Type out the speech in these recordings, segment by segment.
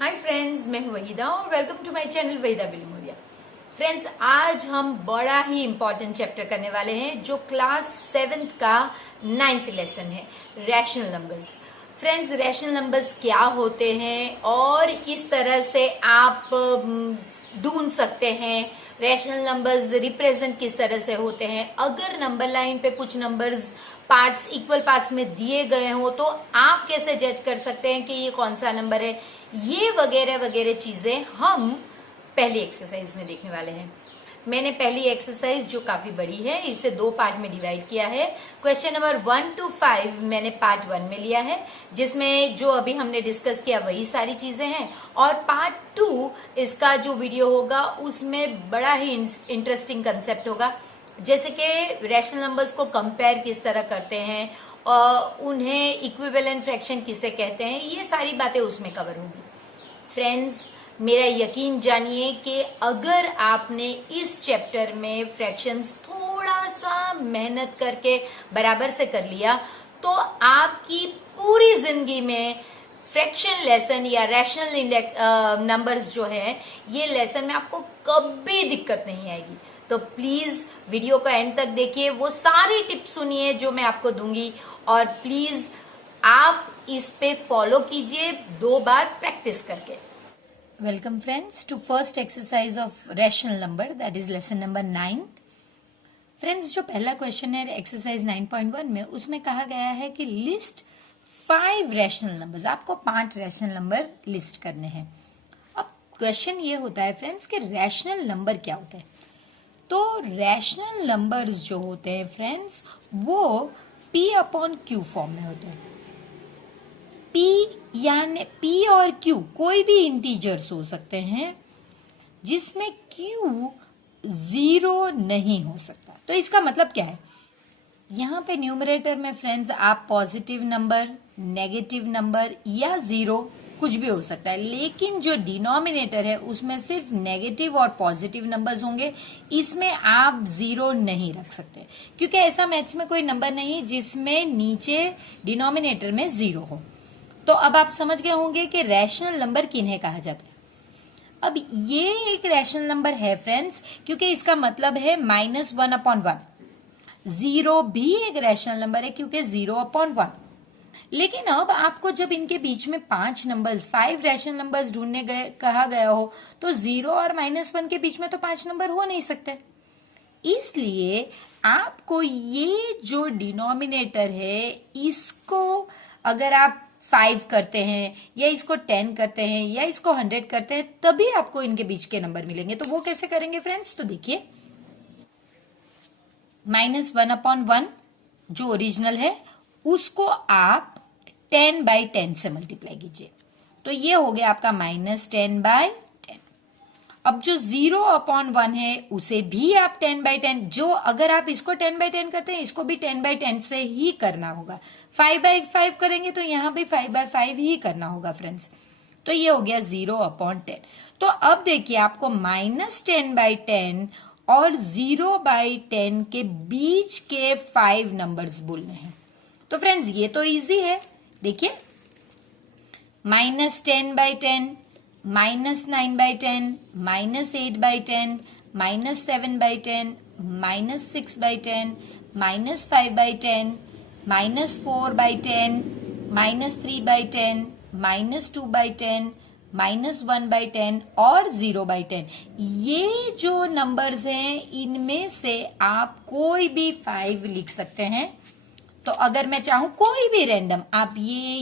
Hi friends, मैं हूं वहीदा और welcome to my channel Waheeda Bilimoria. Friends, आज हम बड़ा ही इंपॉर्टेंट चैप्टर करने वाले हैं जो क्लास 7th का 9th लेसन है, rational numbers. Friends, rational numbers क्या होते हैं और किस तरह से आप ढूंढ सकते हैं, रैशनल नंबर्स रिप्रेजेंट किस तरह से होते हैं, अगर नंबर लाइन पे कुछ नंबर्स पार्ट्स इक्वल पार्ट्स में दिए गए हो तो आप कैसे जज कर सकते हैं कि ये कौन सा नंबर है, ये वगैरह वगैरह चीजें हम पहली एक्सरसाइज में देखने वाले हैं। मैंने पहली एक्सरसाइज जो काफी बड़ी है इसे 2 पार्ट में डिवाइड किया है। क्वेश्चन नंबर 1 to 5 मैंने पार्ट 1 में लिया है, जिसमें जो अभी हमने डिस्कस किया वही सारी चीजें हैं, और पार्ट 2 इसका जो वीडियो होगा उसमें बड़ा ही इंटरेस्टिंग कंसेप्ट होगा, जैसे कि रैशनल नंबर्स को कंपेयर किस तरह करते हैं और उन्हें इक्विवेलेंट फ्रैक्शन किसे कहते हैं, ये सारी बातें उसमें कवर होगी। फ्रेंड्स, मेरा यकीन जानिए कि अगर आपने इस चैप्टर में फ्रैक्शंस थोड़ा सा मेहनत करके बराबर से कर लिया तो आपकी पूरी जिंदगी में फ्रैक्शन लेसन या रैशनल नंबर्स जो है ये लेसन में आपको कभी दिक्कत नहीं आएगी। तो प्लीज वीडियो का एंड तक देखिए, वो सारी टिप्स सुनिए जो मैं आपको दूंगी, और प्लीज आप इस पे फॉलो कीजिए 2 बार प्रैक्टिस करके। Welcome friends to first exercise of rational number, that is lesson number 9। Friends, जो पहला क्वेश्चन है एक्सरसाइज 9.1 में, उसमें कहा गया है कि लिस्ट 5 रैशनल नंबर्स, आपको 5 रैशनल नंबर लिस्ट करने हैं। अब क्वेश्चन ये होता है फ्रेंड्स कि रैशनल नंबर क्या होता है। तो रैशनल नंबर्स जो होते हैं फ्रेंड्स वो P/Q फॉर्म में होते हैं। P यानी P और Q कोई भी इंटीजर्स हो सकते हैं जिसमें Q 0 नहीं हो सकता। तो इसका मतलब क्या है, यहां पे न्यूमरेटर में फ्रेंड्स आप पॉजिटिव नंबर, नेगेटिव नंबर या 0 कुछ भी हो सकता है, लेकिन जो डिनोमिनेटर है उसमें सिर्फ नेगेटिव और पॉजिटिव नंबर्स होंगे, इसमें आप 0 नहीं रख सकते, क्योंकि ऐसा मैथ्स में कोई नंबर नहीं जिसमें नीचे डिनोमिनेटर में 0 हो। तो अब आप समझ गए होंगे कि रैशनल नंबर किन्हें कहा जाता है। अब ये एक रैशनल नंबर है फ्रेंड्स, क्योंकि इसका मतलब है -1/1। 0 भी एक रैशनल नंबर है क्योंकि 0/1। लेकिन अब आपको जब इनके बीच में 5 नंबर्स, 5 रैशनल नंबर्स ढूंढने कहा गया हो तो 0 और -1 के बीच में तो 5 नंबर हो नहीं सकते। इसलिए आपको ये जो डिनोमिनेटर है इसको अगर आप 5 करते हैं या इसको 10 करते हैं या इसको 100 करते हैं तभी आपको इनके बीच के नंबर मिलेंगे। तो वो कैसे करेंगे फ्रेंड्स, तो देखिए -1/1 जो ओरिजिनल है उसको आप 10/10 से मल्टीप्लाई कीजिए, तो ये हो गया आपका -10/10। अब जो 0/1 है उसे भी आप 10/10, जो अगर आप इसको 10/10 करते हैं इसको भी 10/10 से ही करना होगा। 5/5 करेंगे तो यहां भी 5/5 ही करना होगा फ्रेंड्स। तो ये हो गया 0/10। तो अब देखिए आपको -10/10 और 0/10 के बीच के 5 नंबर्स बोलने हैं। तो फ्रेंड्स ये तो इजी है, देखिए -10/10, -9/10, -8/10, -7/10, -6/10, -5/10, -4/10, -3/10, -2/10, -1/10 और 0/10। ये जो नंबर्स हैं इनमें से आप कोई भी 5 लिख सकते हैं। तो अगर मैं चाहूं कोई भी रैंडम आप ये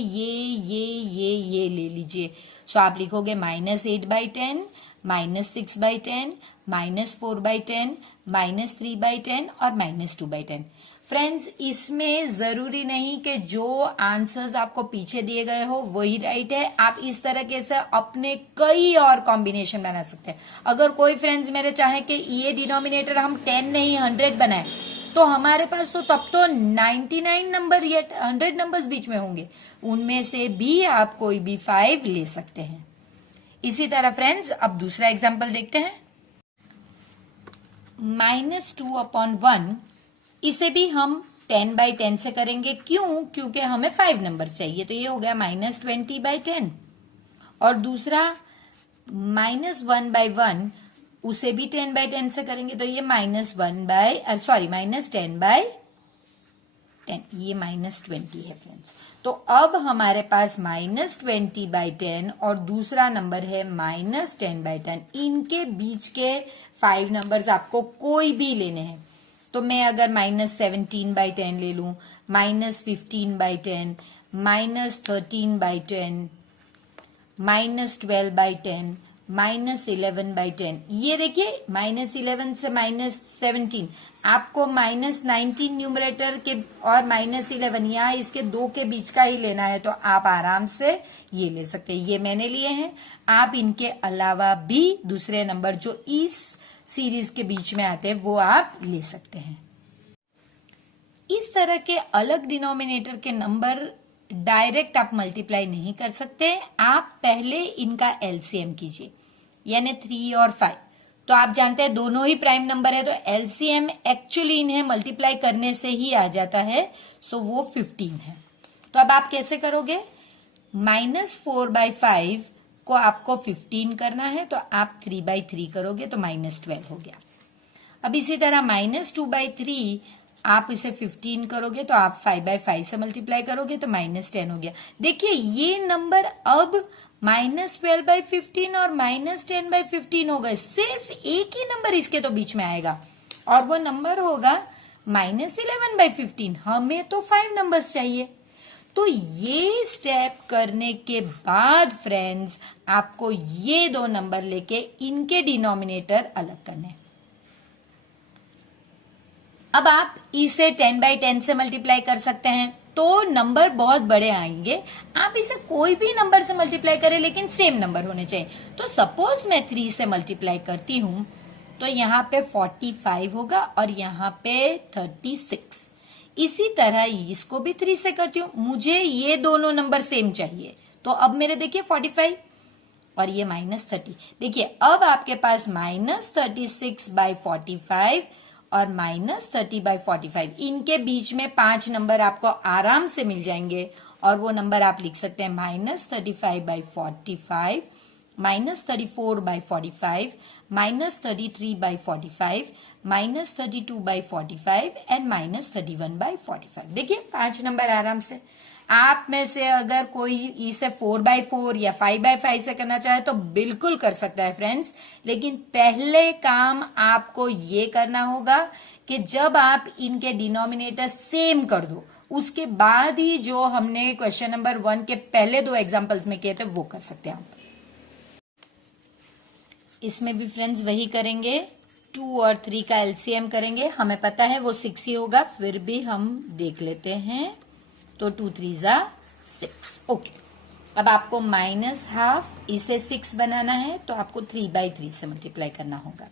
ले लीजिए। सो आप लिखोगे -8/10, -6/10, -4/10, -3/10 और -2/10। फ्रेंड्स, इसमें जरूरी नहीं कि जो आंसर्स आपको पीछे दिए गए हो वही राइट है, आप इस तरह से अपने कई और कॉम्बिनेशन बना सकते हैं। अगर कोई फ्रेंड्स मेरे चाहे कि ये डिनोमिनेटर हम 10 नहीं 100 बनाए तो हमारे पास तो तब तो 99 नंबर या 100 नंबर्स बीच में होंगे, उनमें से भी आप कोई भी 5 ले सकते हैं। इसी तरह फ्रेंड्स अब दूसरा एग्जांपल देखते हैं। -2/1 इसे भी हम 10/10 से करेंगे, क्यों, क्योंकि हमें 5 नंबर चाहिए। तो ये हो गया -20/10 और दूसरा -1/1 उसे भी 10/10 से करेंगे तो ये -10/10, ये -20 है फ्रेंड्स। तो अब हमारे पास -20/10 और दूसरा नंबर है -10/10। इनके बीच के 5 नंबर्स आपको कोई भी लेने हैं। तो मैं अगर -17/10 ले लूं, -15/10, -13/10, -12/10, -11/10, ये देखिए -11 से -17 आपको -19 न्यूमरेटर के और -11 यहाँ इसके दो के बीच का ही लेना है, तो आप आराम से ये ले सकते हैं। ये मैंने लिए हैं, आप इनके अलावा भी दूसरे नंबर जो इस सीरीज के बीच में आते हैं वो आप ले सकते हैं। इस तरह के अलग डिनोमिनेटर के नंबर डायरेक्ट आप मल्टीप्लाई नहीं कर सकते, आप पहले इनका एलसीएम कीजिए, यानी 3 और 5। तो आप जानते हैं दोनों ही प्राइम नंबर है, तो एलसीएम एक्चुअली इन्हें मल्टीप्लाई करने से ही आ जाता है, सो वो 15 है। तो अब आप कैसे करोगे, -4/5 को आपको 15 करना है, तो आप 3/3 करोगे तो -12 हो गया। अब इसी तरह -2/3 आप इसे 15 करोगे तो आप 5/5 से मल्टीप्लाई करोगे तो -10 हो गया। देखिए ये नंबर अब -12/15 और -10/15 हो गए, सिर्फ एक ही नंबर इसके तो बीच में आएगा और वो नंबर होगा -11/15। हमें तो 5 नंबर्स चाहिए। तो ये स्टेप करने के बाद फ्रेंड्स आपको ये दो नंबर लेके इनके डिनोमिनेटर अलग करने हैं। अब आप इसे 10/10 से मल्टीप्लाई कर सकते हैं तो नंबर बहुत बड़े आएंगे। आप इसे कोई भी नंबर से मल्टीप्लाई करें लेकिन सेम नंबर होने चाहिए। तो सपोज मैं 3 से मल्टीप्लाई करती हूं तो यहाँ पे 45 होगा और यहाँ पे 36। इसी तरह इसको भी 3 से करती हूँ, मुझे ये दोनों नंबर सेम चाहिए। तो अब मेरे देखिए 45 और ये -30। देखिए अब आपके पास -36/45 और -30/45, इनके बीच में 5 नंबर आपको आराम से मिल जाएंगे और वो नंबर आप लिख सकते हैं -35/45, -34/45, -33/45, -32/45 एंड -31/45। देखिए 5 नंबर आराम से। आप में से अगर कोई इसे 4/4 या 5/5 से करना चाहे तो बिल्कुल कर सकता है फ्रेंड्स, लेकिन पहले काम आपको ये करना होगा कि जब आप इनके डिनोमिनेटर सेम कर दो उसके बाद ही जो हमने क्वेश्चन नंबर 1 के पहले 2 एग्जांपल्स में किए थे वो कर सकते हैं आप। इसमें भी फ्रेंड्स वही करेंगे, 2 और 3 का एलसीएम करेंगे। हमें पता है वो 6 ही होगा, फिर भी हम देख लेते हैं। तो 2 3 6। ओके, अब आपको -12 इसे 6 बनाना है तो आपको 3/3 से मल्टीप्लाई करना होगा।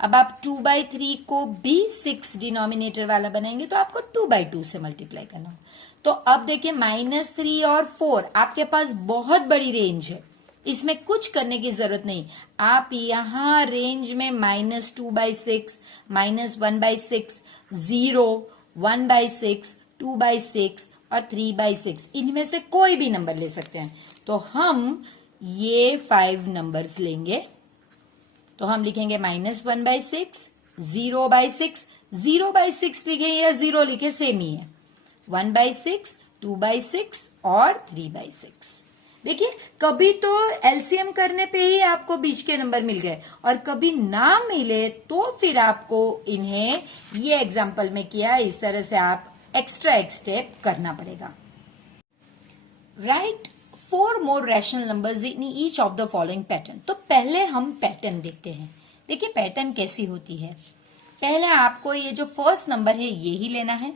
अब आप 2/3 को भी 6 डिनोमिनेटर वाला बनाएंगे तो आपको 2/2 से मल्टीप्लाई करना होगा। तो अब देखिए -3 और 4 आपके पास बहुत बड़ी रेंज है, इसमें कुछ करने की जरूरत नहीं। आप यहां रेंज में -2/6, -1/6, 0, 1/6, 2/6 और 3/6 इनमें से कोई भी नंबर ले सकते हैं। तो हम ये 5 नंबर्स लेंगे, तो हम लिखेंगे -1/6, 0/6, 0/6 लिखे या 0 लिखे सेम ही है, 1/6, 2/6 और 3/6। देखिए कभी तो एलसीएम करने पे ही आपको बीच के नंबर मिल गए और कभी ना मिले तो फिर आपको इन्हें ये एग्जाम्पल में किया इस तरह से आप एक्स्ट्रा एक स्टेप करना पड़ेगा। Right 4 more rational numbers in each of the following pattern। तो पहले हम पैटर्न देखते हैं। देखिए पैटर्न कैसी होती है। पहले आपको ये जो फर्स्ट नंबर है ये ही लेना है,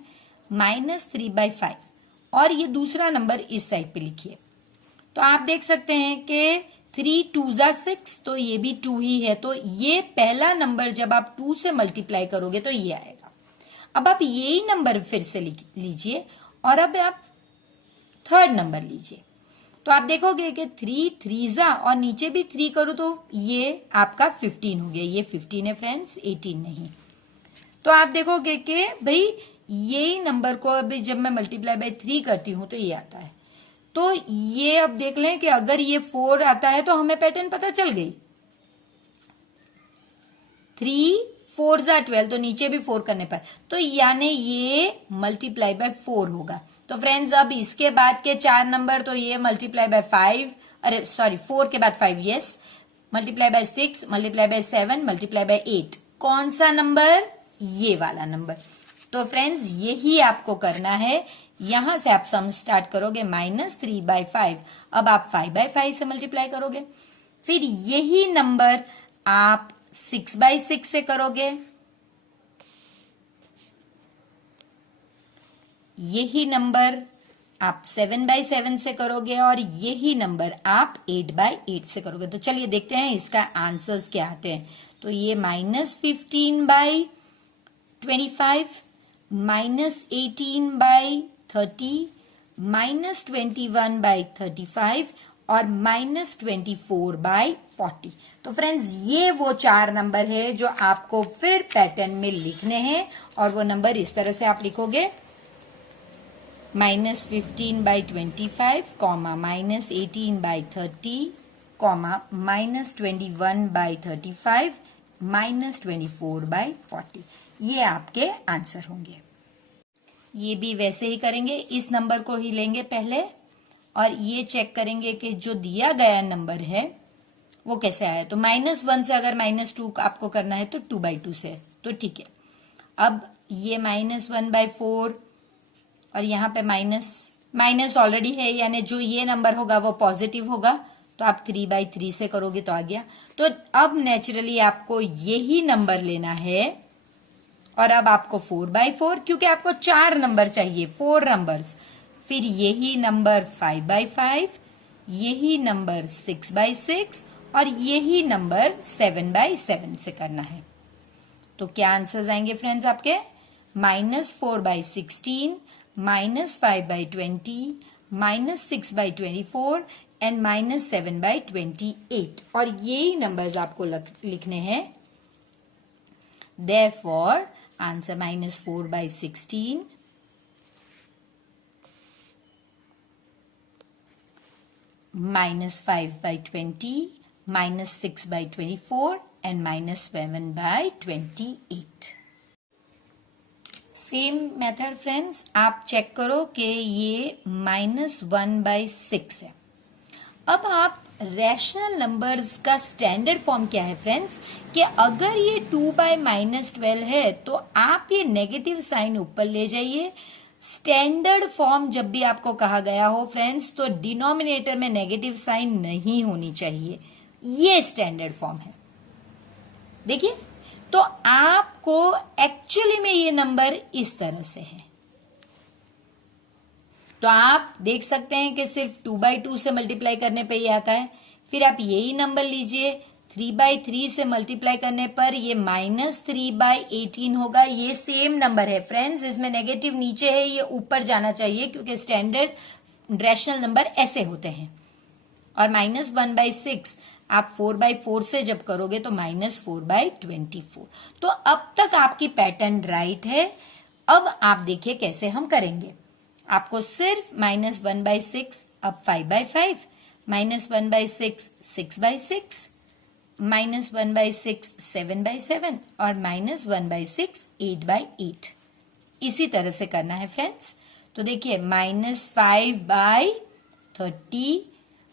-3/5, और ये दूसरा नंबर इस साइड पे लिखिए। तो आप देख सकते हैं कि 3 2 6, तो ये भी 2 ही है। तो ये पहला नंबर जब आप 2 से मल्टीप्लाई करोगे तो ये आएगा। अब आप यही नंबर फिर से लीजिए और अब आप थर्ड नंबर लीजिए। तो आप देखोगे कि 3 3 और नीचे भी 3 करो तो ये आपका 15 हो गया। ये 15 है फ्रेंड्स, 18 नहीं। तो आप देखोगे कि भाई यही नंबर को अभी जब मैं मल्टीप्लाई बाय 3 करती हूं तो ये आता है। तो ये अब देख लें कि अगर ये 4 आता है तो हमें पैटर्न पता चल गई। 3 4 जा 12, तो नीचे भी 4 करने पर, तो यानी ये मल्टीप्लाई बाय 4 होगा। तो फ्रेंड्स अब इसके बाद के 4 नंबर, तो ये मल्टीप्लाई बाय 5, अरे सॉरी 4 के बाद 5, yes, multiply by 6, multiply by 7, multiply by 8। कौन सा नंबर? ये वाला नंबर। तो फ्रेंड्स यही आपको करना है। यहां से आप सम स्टार्ट करोगे -3/5। अब आप 5/5 से मल्टीप्लाई करोगे, फिर यही नंबर आप 6/6 से करोगे, यही नंबर आप 7/7 से करोगे, और यही नंबर आप 8/8 से करोगे। तो चलिए देखते हैं इसका आंसर्स क्या आते हैं। तो ये -15/25, -18/30, -21/35 और -24/40। तो फ्रेंड्स ये वो 4 नंबर है जो आपको फिर पैटर्न में लिखने हैं, और वो नंबर इस तरह से आप लिखोगे -15/25, -18/30, -21/35, -24/40। ये आपके आंसर होंगे। ये भी वैसे ही करेंगे, इस नंबर को ही लेंगे पहले, और ये चेक करेंगे कि जो दिया गया नंबर है वो कैसे आया। तो -1 से अगर -2 आपको करना है तो 2/2 से, तो ठीक है। अब ये -1/4, और यहाँ पे माइनस ऑलरेडी है, यानी जो ये नंबर होगा वो पॉजिटिव होगा, तो आप 3/3 से करोगे तो आ गया। तो अब नेचुरली आपको यही नंबर लेना है, और अब आपको 4/4, क्योंकि आपको 4 नंबर चाहिए, 4 नंबर्स, फिर यही नंबर 5/5, यही नंबर 6/6 और यही नंबर 7/7 से करना है। तो क्या आंसर्स आएंगे फ्रेंड्स आपके? -4/16, -5/20, -6/24 एंड -7/28, और यही नंबर्स आपको लिखने हैं। Therefore, answer -4/16, -5/20, -6/24 and -7/28। Same method friends आप चेक करो कि ये -1/6 है। अब आप रैशनल नंबर्स का स्टैंडर्ड फॉर्म क्या है फ्रेंड्स, कि अगर ये 2/-12 है तो आप ये नेगेटिव साइन ऊपर ले जाइए। स्टैंडर्ड फॉर्म जब भी आपको कहा गया हो फ्रेंड्स, तो डिनोमिनेटर में नेगेटिव साइन नहीं होनी चाहिए, ये स्टैंडर्ड फॉर्म है। देखिए, तो आपको एक्चुअली में ये नंबर इस तरह से है। तो आप देख सकते हैं कि सिर्फ 2/2 से मल्टीप्लाई करने पे ये आता है। फिर आप यही नंबर लीजिए, 3/3 से मल्टीप्लाई करने पर ये -3/18 होगा। ये सेम नंबर है फ्रेंड्स, इसमें नेगेटिव नीचे है, ये ऊपर जाना चाहिए, क्योंकि स्टैंडर्ड रैशनल नंबर ऐसे होते हैं। और -1/6 आप 4/4 से जब करोगे तो -4/24। तो अब तक आपकी पैटर्न राइट है। अब आप देखिए कैसे हम करेंगे। आपको सिर्फ -1/6 अब 5/5, -1/6 6/6, -1/6 7/7 और -1/6 8/8 इसी तरह से करना है फ्रेंड्स। तो देखिए -5/30,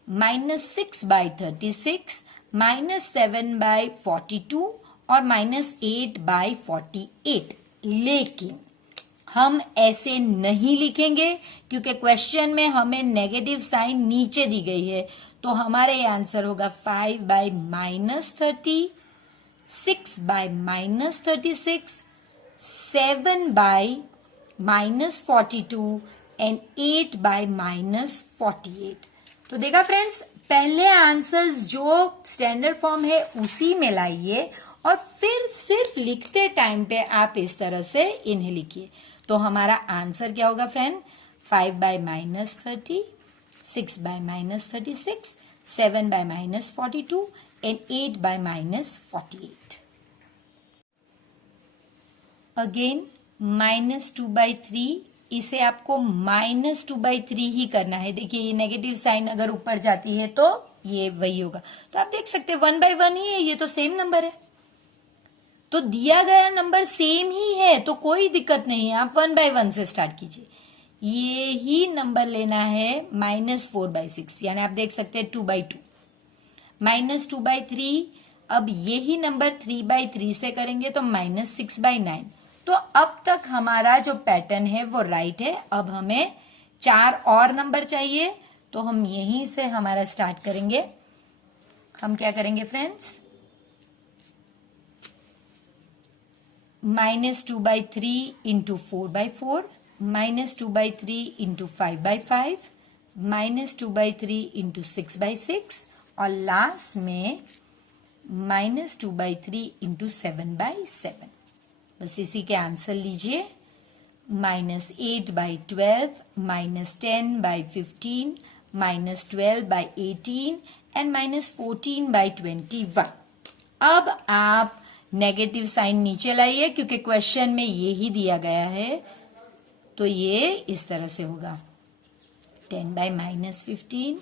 -6/36, -7/42 और -8/48। लेकिन हम ऐसे नहीं लिखेंगे, क्योंकि क्वेश्चन में हमें नेगेटिव साइन नीचे दी गई है। तो हमारा ये आंसर होगा 5/-30, 6/-36, 7/-42 एंड 8/-48। तो देखा फ्रेंड्स, पहले आंसर्स जो स्टैंडर्ड फॉर्म है उसी में लाइए, और फिर सिर्फ लिखते टाइम पे आप इस तरह से इन्हें लिखिए। तो हमारा आंसर क्या होगा फ्रेंड? 5/-30, 6/-36, 7/-42 एंड 8/-48। अगेन -2/3, इसे आपको -2/3 ही करना है। देखिए ये नेगेटिव साइन अगर ऊपर जाती है तो ये वही होगा। तो आप देख सकते हैं 1/1 ही है, ये तो सेम नंबर है, तो दिया गया नंबर सेम ही है तो कोई दिक्कत नहीं है, आप 1/1 से स्टार्ट कीजिए। ये ही नंबर लेना है -4/6, यानी आप देख सकते हैं 2/2, -2/3। अब यही नंबर 3/3 से करेंगे तो -6/9। तो अब तक हमारा जो पैटर्न है वो राइट है। अब हमें 4 और नंबर चाहिए, तो हम यहीं से हमारा स्टार्ट करेंगे। हम क्या करेंगे फ्रेंड्स, -2/3 इंटू 4/4, -2/3 इंटू 5/5, -2/3 इंटू 6/6 और लास्ट में -2/3 इंटू 7/7। बस इसी के आंसर लीजिए। -8/12, -10/15, -12/18 एंड -14/21। अब आप नेगेटिव साइन नीचे लाइए क्योंकि क्वेश्चन में ये ही दिया गया है, तो ये इस तरह से होगा 10/-15,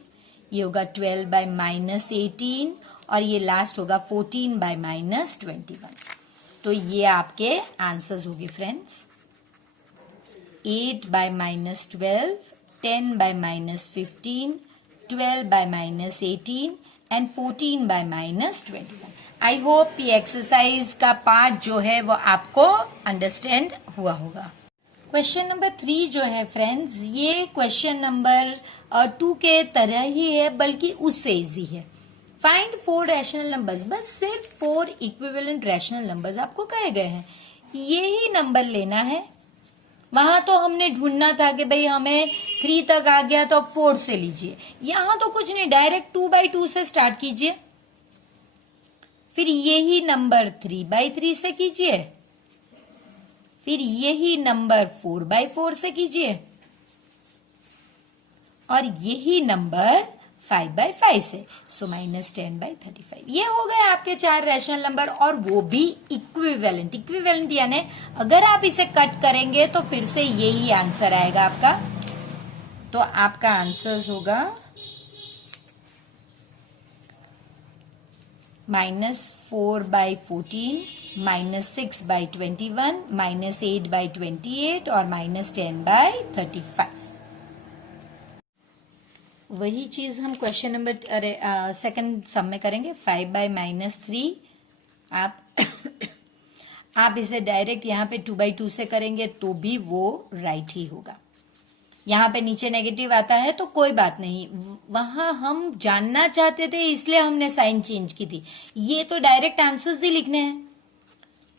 ये होगा 12/-18 और ये लास्ट होगा 14/-21। तो ये आपके आंसर्स होंगे फ्रेंड्स। 8/-12, 10/-15, 12/-18 एंड 14/-21। आई होप ये एक्सरसाइज का पार्ट जो है वो आपको अंडरस्टैंड हुआ होगा। क्वेश्चन नंबर 3 जो है फ्रेंड्स, ये क्वेश्चन नंबर 2 के तरह ही है बल्कि उससे इजी है। फाइंड 4 रैशनल नंबर्स, बस सिर्फ 4 इक्विवेलेंट रैशनल नंबर्स आपको कहे गए हैं, ये ही नंबर लेना है। वहां तो हमने ढूंढना था कि भाई हमें 3 तक आ गया तो अब 4 से लीजिए, यहां तो कुछ नहीं, डायरेक्ट 2/2 से स्टार्ट कीजिए, फिर यही नंबर 3/3 से कीजिए, फिर यही नंबर 4/4 से कीजिए और यही नंबर 5/5 से। सो -10/35। ये हो गए आपके 4 रैशनल नंबर और वो भी इक्विवेलेंट। इक्विवेलेंट यानी अगर आप इसे कट करेंगे तो फिर से यही आंसर आएगा आपका। तो आपका आंसर होगा -4/14, -6/21, -8/28 और -10/35। वही चीज हम क्वेश्चन नंबर सेकंड सम में करेंगे। 5/-3 आप इसे डायरेक्ट यहाँ पे 2/2 से करेंगे तो भी वो राइट ही होगा। यहाँ पे नीचे नेगेटिव आता है तो कोई बात नहीं, वहां हम जानना चाहते थे इसलिए हमने साइन चेंज की थी, ये तो डायरेक्ट आंसर्स ही लिखने हैं।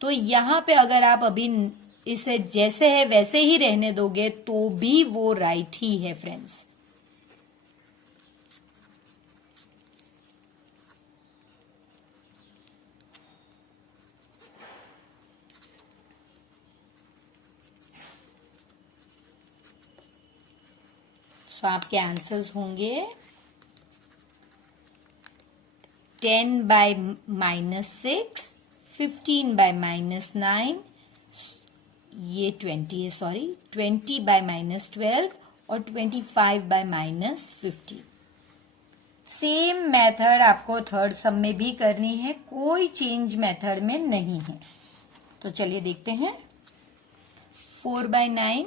तो यहाँ पे अगर आप अभी इसे जैसे है वैसे ही रहने दोगे तो भी वो राइट ही है फ्रेंड्स। तो आपके आंसर्स होंगे 10/-6, 15/-9, ये 20 है, सॉरी, 20/-12 और 25/-15। सेम मेथड आपको थर्ड सम में भी करनी है, कोई चेंज मेथड में नहीं है। तो चलिए देखते हैं। 4/9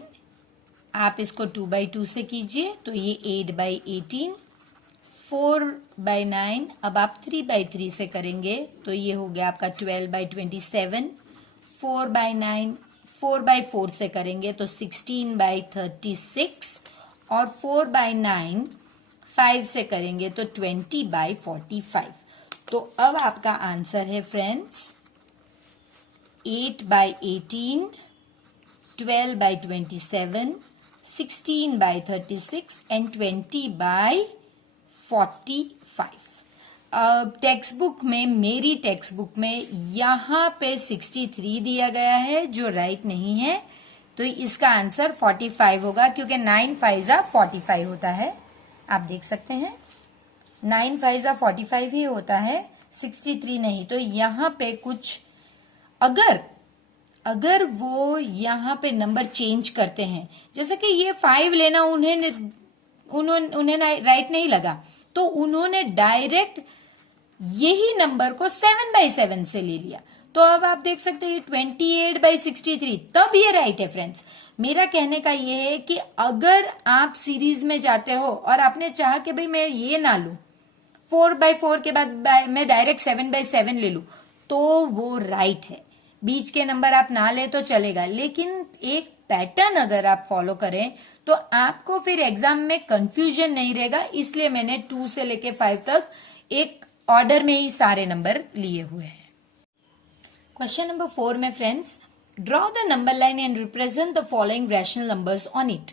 आप इसको 2/2 से कीजिए तो ये 8/18। 4/9 अब आप 3/3 से करेंगे तो ये हो गया आपका 12/27। 4/9 4/4 से करेंगे तो 16/36 और 4/9 5 से करेंगे तो 20/45। तो अब आपका आंसर है फ्रेंड्स 8/18, 12/27, 16/36 एंड 20/45। अब टेक्स्ट बुक में, मेरी टेक्स्ट बुक में यहाँ पे 63 दिया गया है जो राइट नहीं है, तो इसका आंसर 45 होगा क्योंकि 9 5 45 होता है। आप देख सकते हैं 9 5 45 ही होता है, 63 नहीं। तो यहाँ पे कुछ, अगर अगर वो यहाँ पे नंबर चेंज करते हैं, जैसे कि ये 5 लेना उन्हें राइट नहीं लगा, तो उन्होंने डायरेक्ट यही नंबर को 7/7 से ले लिया। तो अब आप देख सकते हैं 28/63, तब ये राइट है फ्रेंड्स। मेरा कहने का ये है कि अगर आप सीरीज में जाते हो और आपने चाहा कि भाई मैं ये ना लू, 4/4 के बाद मैं डायरेक्ट 7/7 ले लू, तो वो राइट है। बीच के नंबर आप ना ले तो चलेगा, लेकिन एक पैटर्न अगर आप फॉलो करें तो आपको फिर एग्जाम में कंफ्यूजन नहीं रहेगा। इसलिए मैंने 2 से लेके 5 तक एक ऑर्डर में ही सारे नंबर लिए हुए हैं। क्वेश्चन नंबर 4 में friends, draw the number line and represent the following rational numbers on it.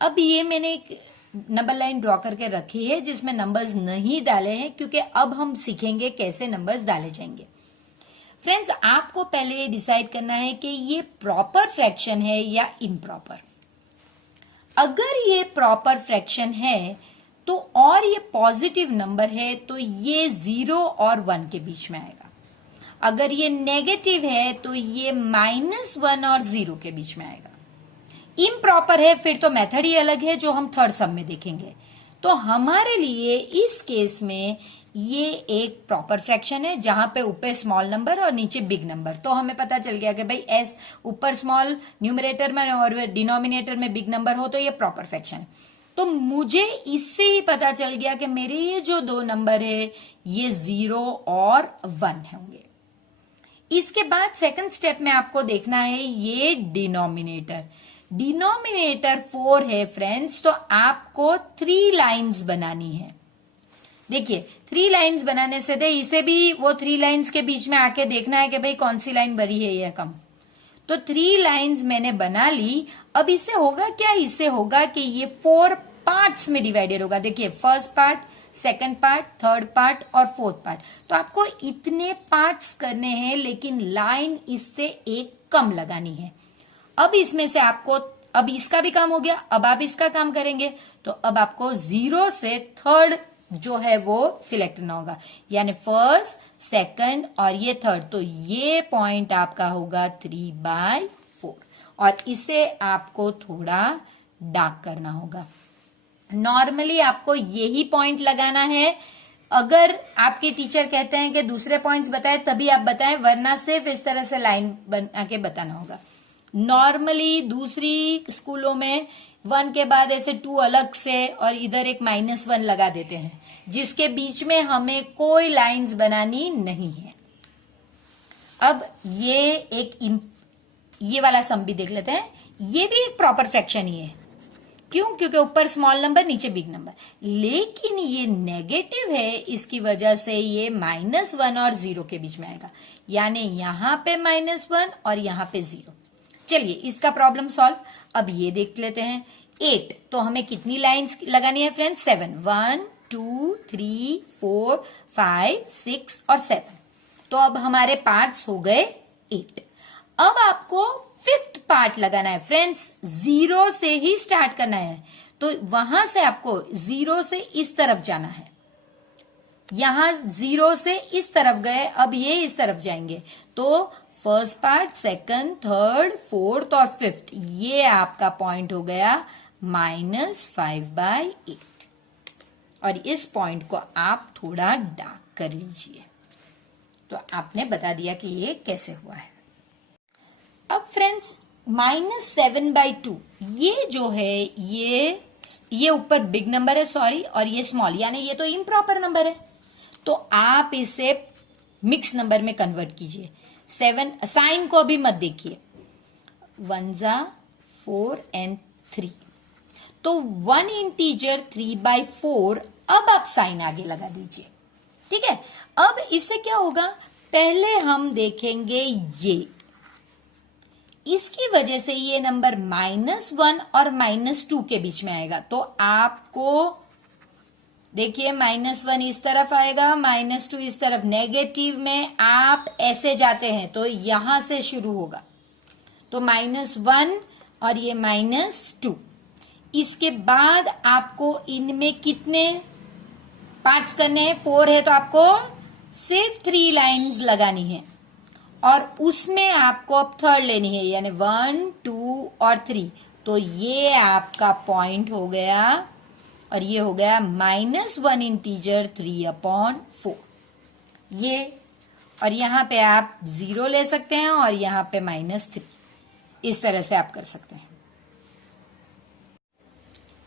अब ये मैंने एक नंबर लाइन ड्रॉ करके रखी है जिसमें नंबर्स नहीं डाले हैं, क्योंकि अब हम सीखेंगे कैसे नंबर्स डाले जाएंगे। फ्रेंड्स, आपको पहले डिसाइड करना है कि ये प्रॉपर फ्रैक्शन है या इम्प्रॉपर। अगर ये प्रॉपर फ्रैक्शन है तो और ये पॉजिटिव नंबर है तो ये 0 और 1 के बीच में आएगा। अगर ये नेगेटिव है तो ये -1 और 0 के बीच में आएगा। इम्प्रॉपर है फिर तो मेथड ही अलग है जो हम थर्ड सम में देखेंगे। तो हमारे लिए इस केस में ये एक प्रॉपर फ्रैक्शन है जहां पे ऊपर स्मॉल नंबर और नीचे बिग नंबर। तो हमें पता चल गया कि भाई एस ऊपर स्मॉल न्यूमरेटर में और डिनोमिनेटर में बिग नंबर हो तो ये प्रॉपर फ्रैक्शन है। तो मुझे इससे ही पता चल गया कि मेरे ये जो दो नंबर है ये 0 और 1 होंगे। इसके बाद सेकंड स्टेप में आपको देखना है ये डिनोमिनेटर 4 है फ्रेंड्स, तो आपको 3 लाइंस बनानी है। देखिए 3 लाइंस बनाने से दे इसे भी वो 3 लाइंस के बीच में आके देखना है कि भाई कौन सी लाइन बड़ी है या कम। तो 3 लाइंस मैंने बना ली। अब इससे होगा क्या, इससे होगा कि ये 4 पार्ट्स में डिवाइडेड होगा। देखिए first part, second part, third part और फोर्थ पार्ट। तो आपको इतने पार्ट्स करने हैं, लेकिन लाइन इससे एक कम लगानी है। अब इसमें से आपको, अब इसका भी काम हो गया, अब आप इसका काम करेंगे। तो अब आपको 0 से थर्ड जो है वो सिलेक्ट करना होगा, यानी फर्स्ट, सेकंड और ये थर्ड। तो ये पॉइंट आपका होगा 3/4 और इसे आपको थोड़ा डार्क करना होगा। नॉर्मली आपको यही पॉइंट लगाना है। अगर आपके टीचर कहते हैं कि दूसरे पॉइंट्स बताएं तभी आप बताएं, वरना सिर्फ इस तरह से लाइन बना के बताना होगा। नॉर्मली दूसरी स्कूलों में 1 के बाद ऐसे 2 अलग से और इधर एक -1 लगा देते हैं, जिसके बीच में हमें कोई लाइंस बनानी नहीं है। अब ये वाला सम भी देख लेते हैं। ये भी एक प्रॉपर फ्रैक्शन ही है। क्यों? क्योंकि ऊपर स्मॉल नंबर नीचे बिग नंबर, लेकिन ये नेगेटिव है, इसकी वजह से ये -1 और 0 के बीच में आएगा, यानी यहां पे -1 और यहां पे 0। चलिए इसका प्रॉब्लम सॉल्व अब ये देख लेते हैं। 8 तो हमें कितनी लाइंस लगानी है फ्रेंड्स? 7। 1 2 3 4 5 6 और 7। तो अब हमारे पार्ट्स हो गए 8। अब आपको 5th पार्ट लगाना है फ्रेंड्स। 0 से ही स्टार्ट करना है, तो वहां से आपको 0 से इस तरफ जाना है। यहां 0 से इस तरफ गए, अब ये इस तरफ जाएंगे। तो first part, second, third, fourth और 5th, ये आपका पॉइंट हो गया -5/8। और इस पॉइंट को आप थोड़ा डार्क कर लीजिए। तो आपने बता दिया कि ये कैसे हुआ है। अब फ्रेंड्स -7/2 ये जो है ये ऊपर बिग नंबर है, सॉरी, और ये स्मॉल, यानी ये तो इम्प्रॉपर नंबर है। तो आप इसे मिक्स नंबर में कन्वर्ट कीजिए। 7 साइन को अभी मत देखिए। 1 4 and 3, तो 1 इंटीजर 3/4। अब आप साइन आगे लगा दीजिए, ठीक है। अब इससे क्या होगा, पहले हम देखेंगे ये, इसकी वजह से ये नंबर -1 और -2 के बीच में आएगा। तो आपको देखिए -1 इस तरफ आएगा, -2 इस तरफ। नेगेटिव में आप ऐसे जाते हैं तो यहां से शुरू होगा, तो -1 और ये -2। इसके बाद आपको इनमें कितने पार्ट्स करने हैं? 4 है, तो आपको सिर्फ 3 लाइंस लगानी है। और उसमें आपको अब थर्ड लेनी है, यानी 1, 2 और 3। तो ये आपका पॉइंट हो गया और ये हो गया -1 इंटीजर 3/4 ये। और यहां पे आप 0 ले सकते हैं और यहां पे -3, इस तरह से आप कर सकते हैं।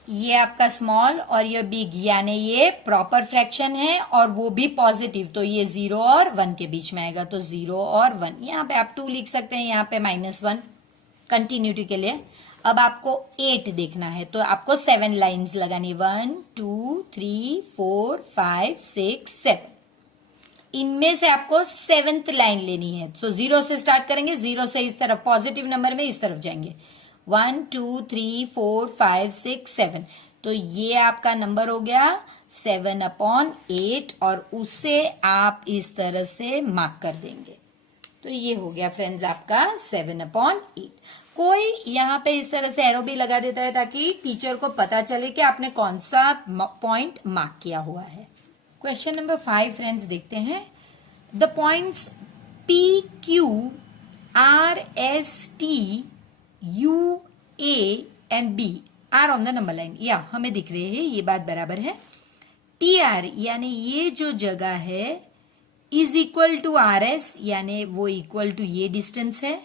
ये आपका स्मॉल और ये बिग, यानी ये प्रॉपर फ्रैक्शन है और वो भी पॉजिटिव, तो ये 0 और 1 के बीच में आएगा। तो 0 और 1, यहाँ पे आप 2 लिख सकते हैं, यहाँ पे -1 कंटिन्यूटी के लिए। अब आपको 8 देखना है, तो आपको 7 लाइंस लगानी, 1, 2, 3, 4, 5, 6, 7। इनमें से आपको 7th लाइन लेनी है। तो 0 से स्टार्ट करेंगे, 0 से इस तरफ पॉजिटिव नंबर में इस तरफ जाएंगे, 1, 2, 3, 4, 5, 6, 7। तो ये आपका नंबर हो गया 7/8 और उसे आप इस तरह से मार्क कर देंगे। तो ये हो गया फ्रेंड्स आपका 7/8। कोई यहाँ पे इस तरह से एरो भी लगा देता है ताकि टीचर को पता चले कि आपने कौन सा पॉइंट मार्क किया हुआ है। क्वेश्चन नंबर 5 फ्रेंड्स देखते हैं। The points PQ, RST, UA and B are on the number line, या हमें दिख रहे हैं, ये बात बराबर है। TR यानी ये जो जगह है इज इक्वल टू RS, यानी वो इक्वल टू ये डिस्टेंस है,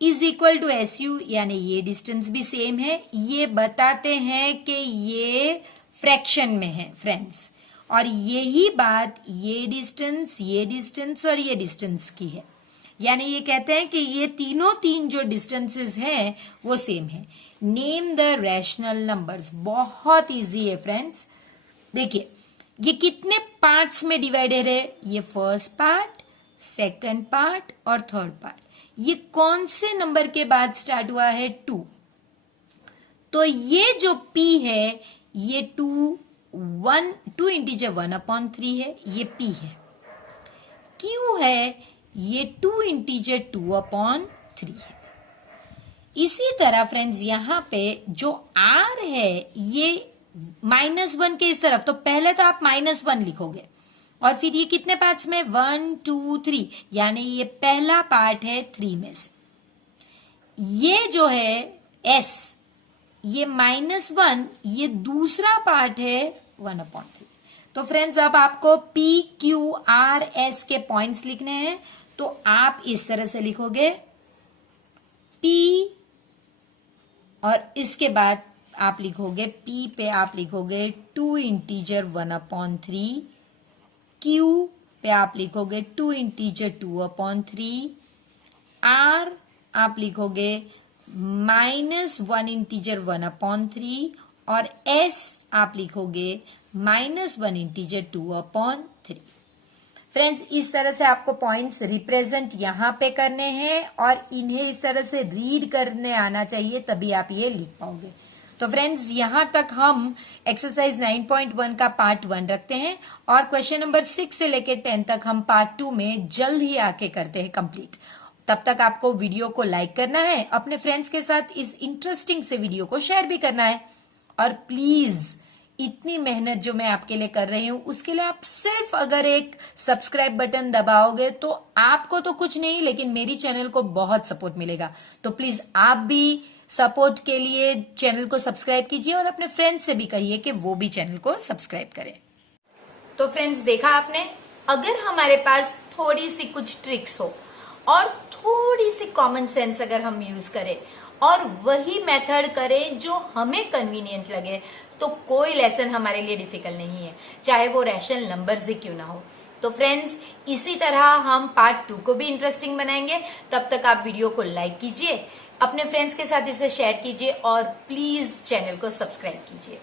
इज इक्वल टू SU यानी ये डिस्टेंस भी सेम है। ये बताते हैं कि ये फ्रैक्शन में है फ्रेंड्स, और यही बात ये डिस्टेंस और ये डिस्टेंस की है, यानी ये कहते हैं कि ये तीन जो डिस्टेंसेस हैं वो सेम है। नेम द रैशनल नंबर्स, बहुत इजी है फ्रेंड्स। देखिए ये कितने पार्ट्स में डिवाइडेड है, ये फर्स्ट पार्ट, सेकंड पार्ट और थर्ड पार्ट। ये कौन से नंबर के बाद स्टार्ट हुआ है, 2। तो ये जो P है ये 2 इंटीजर 1/3 है, ये P है। Q है ये 2 इंटीजर 2/3 है। इसी तरह फ्रेंड्स यहां पे जो R है ये -1 के इस तरफ, तो पहले तो आप -1 लिखोगे और फिर ये कितने पार्ट्स में, 1, 2, 3, यानी ये पहला पार्ट है 3 में से। ये जो है S, ये -1, ये दूसरा पार्ट है 1/3। तो फ्रेंड्स अब आपको P, Q, R, S के पॉइंट्स लिखने हैं, तो आप इस तरह से लिखोगे P और इसके बाद आप लिखोगे P पे आप लिखोगे 2 इंटीजर 1/3, Q पे आप लिखोगे 2 इंटीजर 2/3, R आप लिखोगे -1 इंटीजर 1/3 और S आप लिखोगे -1 इंटीजर 2/3। फ्रेंड्स इस तरह से आपको पॉइंट्स रिप्रेजेंट यहां पे करने हैं और इन्हें इस तरह से रीड करने आना चाहिए, तभी आप ये लिख पाओगे। तो फ्रेंड्स यहां तक हम एक्सरसाइज 9.1 का पार्ट 1 रखते हैं और क्वेश्चन नंबर 6 से लेकर 10 तक हम पार्ट 2 में जल्द ही आके करते हैं कंप्लीट। तब तक आपको वीडियो को लाइक करना है, अपने फ्रेंड्स के साथ इस इंटरेस्टिंग से वीडियो को शेयर भी करना है, और प्लीज इतनी मेहनत जो मैं आपके लिए कर रही हूं उसके लिए आप सिर्फ अगर एक सब्सक्राइब बटन दबाओगे तो आपको तो कुछ नहीं लेकिन मेरी चैनल को बहुत सपोर्ट मिलेगा। तो प्लीज आप भी सपोर्ट के लिए चैनल को सब्सक्राइब कीजिए और अपने फ्रेंड्स से भी कहिए कि वो भी चैनल को सब्सक्राइब करें। तो फ्रेंड्स देखा आपने, अगर हमारे पास थोड़ी सी कुछ ट्रिक्स हो और थोड़ी सी कॉमन सेंस अगर हम यूज करें और वही मेथड करें जो हमें कन्वीनियंट लगे, तो कोई लेसन हमारे लिए डिफिकल्ट नहीं है, चाहे वो रैशनल नंबर्स ही क्यों ना हो। तो फ्रेंड्स इसी तरह हम पार्ट 2 को भी इंटरेस्टिंग बनाएंगे। तब तक आप वीडियो को लाइक कीजिए, अपने फ्रेंड्स के साथ इसे शेयर कीजिए और प्लीज चैनल को सब्सक्राइब कीजिए।